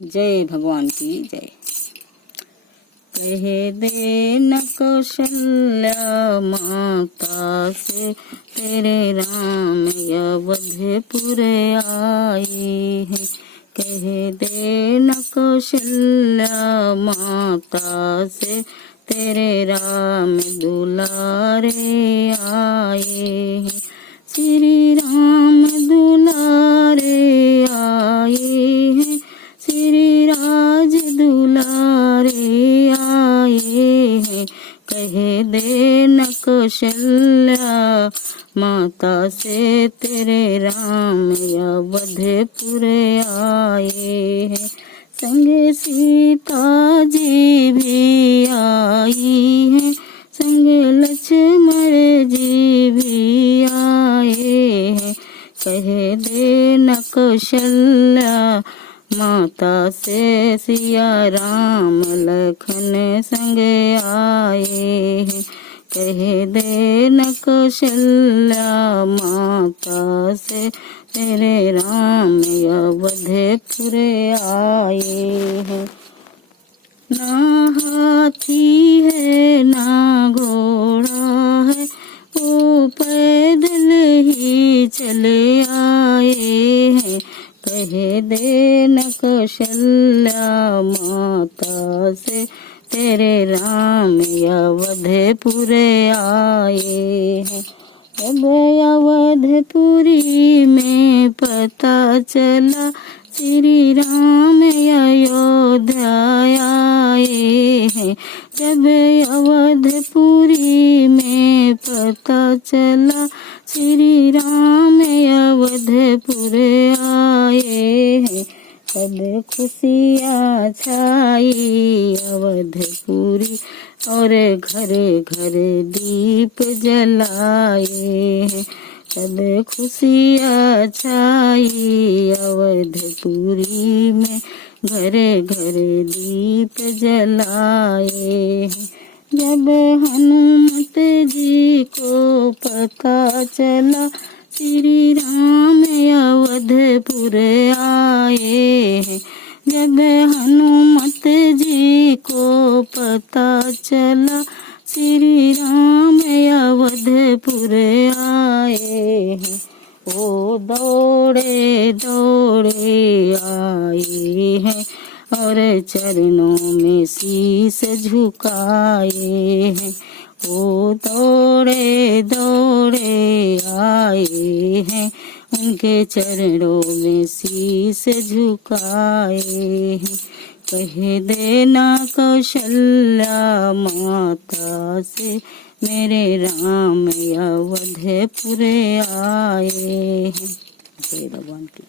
जय भगवान की जय। कह दे न कौशल्या माता से तेरे राम अवधपुर आए हैं। कह दे न कौशल्या माता से तेरे राम दुलारे आए हैं। श्री राम दुलारे आए हैं, श्री राज दुलारे आए हैं। कह दे न कौशल्या माता से तेरे राम अवधपुर आए हैं। संग सीता जी भी आई हैं, संग लक्ष्मण जी भी आए हैं। कह दे न कौशल्या माता से सिया राम लखन संग आए हैं। कह दे न कौशल्या माता से तेरे राम अवधपुर आए हैं। ना हाथी है ना घोड़ा है, वो पैदल ही चले आए हैं। कह दे न कौशल्या माता से तेरे राम अवधपुर आए हैं। जब अवधपुरी में पता चला श्री राम अयोध्या आए हैं। जब अवधपुरी में पता चला श्री राम अवधपुर आए हैं। तब खुशियाँ छाई अवधपुरी और घरे घरे दीप जलाए हैं। तब खुशियाँ छाई अवधपुरी में घरे घरे दीप जलाए हैं। जब हनुमत जी को पता चला श्री राम अवधपुर आए हैं। जब हनुमत जी को पता चला श्री राम अवधपुर आए हैं। वो दौड़े दौड़े आए हैं और चरणों में शीस झुकाए हैं। वो दौड़े दौड़े आए हैं, उनके चरणों में शीस झुकाए हैं। कह दे न कौशल्या माता से मेरे राम अवधपुर आए हैं। जय भगवान की।